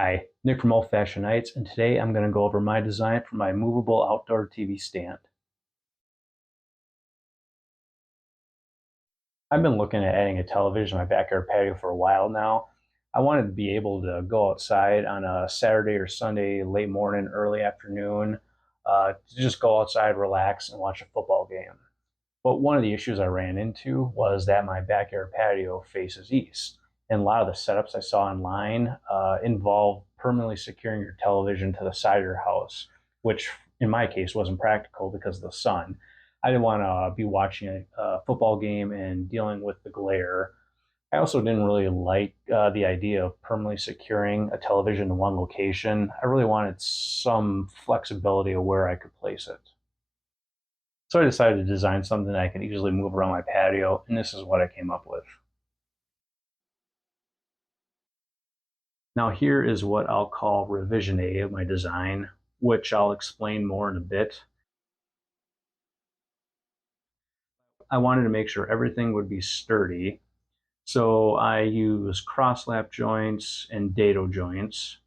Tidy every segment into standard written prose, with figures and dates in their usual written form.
Hi, Nick from Old Fashioned Nights, and today I'm going to go over my design for my movable outdoor TV stand. I've been looking at adding a television in my backyard patio for a while now. I wanted to be able to go outside on a Saturday or Sunday, late morning, early afternoon, to just go outside, relax, and watch a football game. But one of the issues I ran into was that my backyard patio faces east. And a lot of the setups I saw online involve permanently securing your television to the side of your house, which in my case wasn't practical because of the sun. I didn't want to be watching a football game and dealing with the glare. I also didn't really like the idea of permanently securing a television in one location. I really wanted some flexibility of where I could place it. So I decided to design something that I could easily move around my patio, and this is what I came up with. Now here is what I'll call revision A of my design, which I'll explain more in a bit. I wanted to make sure everything would be sturdy, so I use cross-lap joints and dado joints.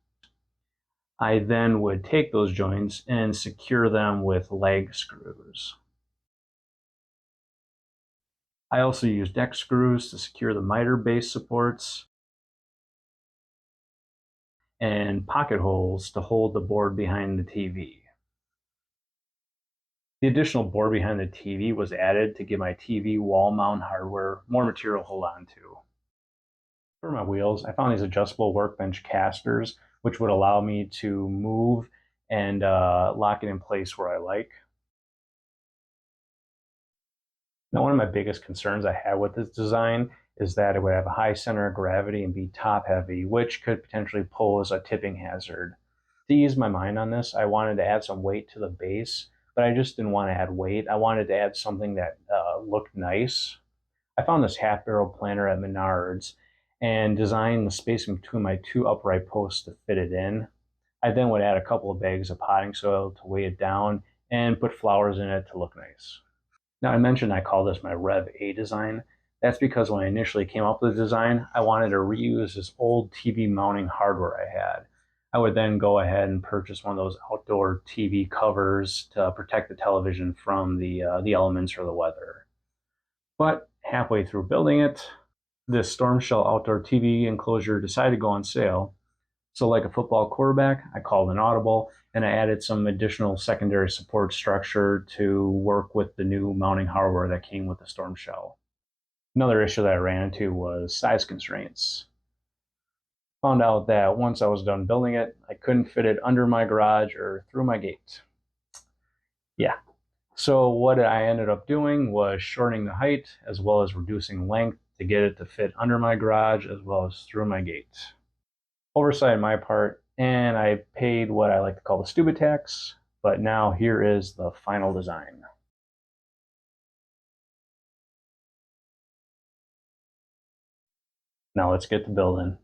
I then would take those joints and secure them with leg screws. I also use deck screws to secure the miter base supports and pocket holes to hold the board behind the TV. The additional board behind the TV was added to give my TV wall mount hardware more material to hold on to. For my wheels, I found these adjustable workbench casters, which would allow me to move and lock it in place where I like. Now, one of my biggest concerns I had with this design is that it would have a high center of gravity and be top heavy, which could potentially pose a tipping hazard. To ease my mind on this, I wanted to add some weight to the base, but I just didn't want to add weight. I wanted to add something that looked nice. I found this half barrel planter at Menards and designed the spacing between my two upright posts to fit it in. I then would add a couple of bags of potting soil to weigh it down and put flowers in it to look nice. Now, I mentioned I call this my Rev A design. That's because when I initially came up with the design, I wanted to reuse this old TV mounting hardware I had. I would then go ahead and purchase one of those outdoor TV covers to protect the television from the elements or the weather. But halfway through building it, this Storm Shell outdoor TV enclosure decided to go on sale. So like a football quarterback, I called an audible and I added some additional secondary support structure to work with the new mounting hardware that came with the Storm Shell. Another issue that I ran into was size constraints. Found out that once I was done building it, I couldn't fit it under my garage or through my gate. Yeah. So what I ended up doing was shortening the height as well as reducing length to get it to fit under my garage as well as through my gate. Oversight on my part, and I paid what I like to call the stupid tax, but now here is the final design. Now let's get to building.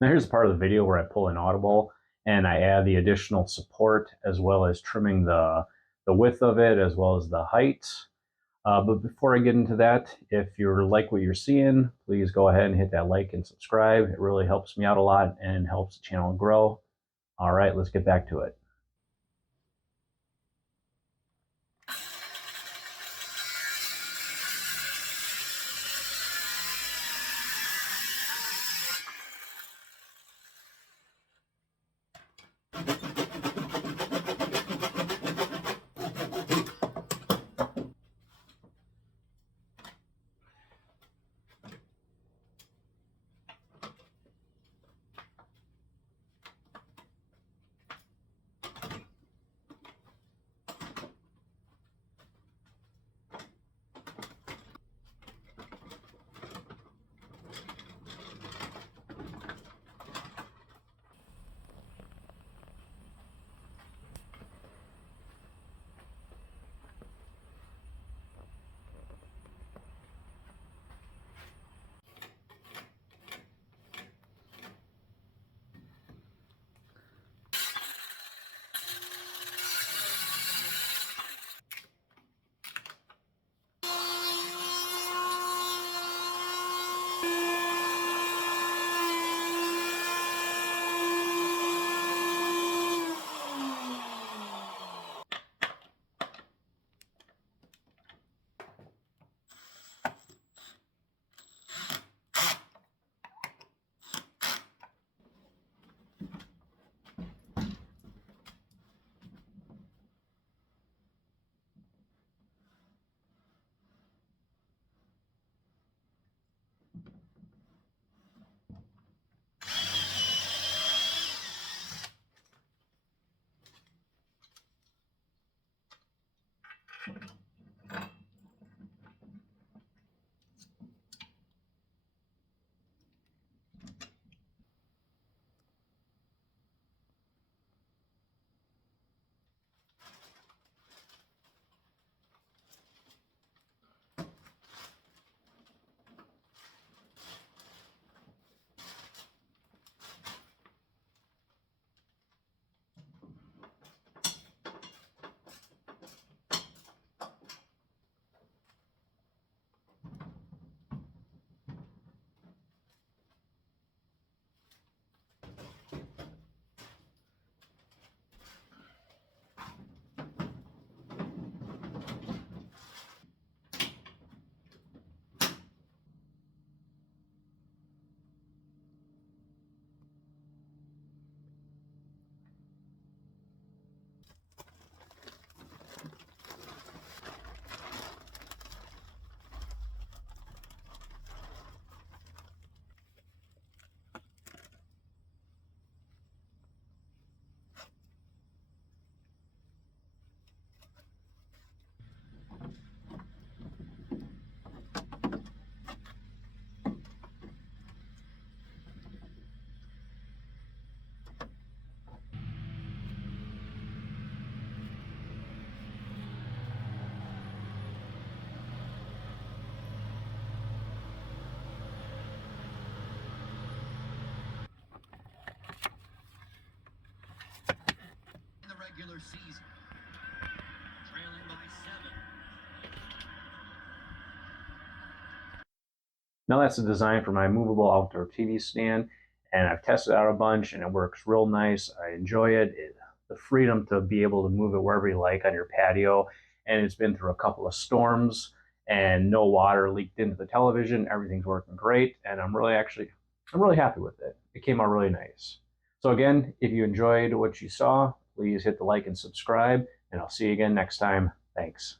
Now here's the part of the video where I pull in Audible and I add the additional support as well as trimming the width of it as well as the height. But before I get into that, if you like what you're seeing, please go ahead and hit that like and subscribe. It really helps me out a lot and helps the channel grow. All right, let's get back to it. regular season, trailing by 7. Now that's the design for my movable outdoor TV stand, and I've tested it out a bunch, and it works real nice. I enjoy it. The freedom to be able to move it wherever you like on your patio, and it's been through a couple of storms, and no water leaked into the television. Everything's working great, and I'm really happy with it. It came out really nice. So again, if you enjoyed what you saw, please hit the like and subscribe, and I'll see you again next time. Thanks.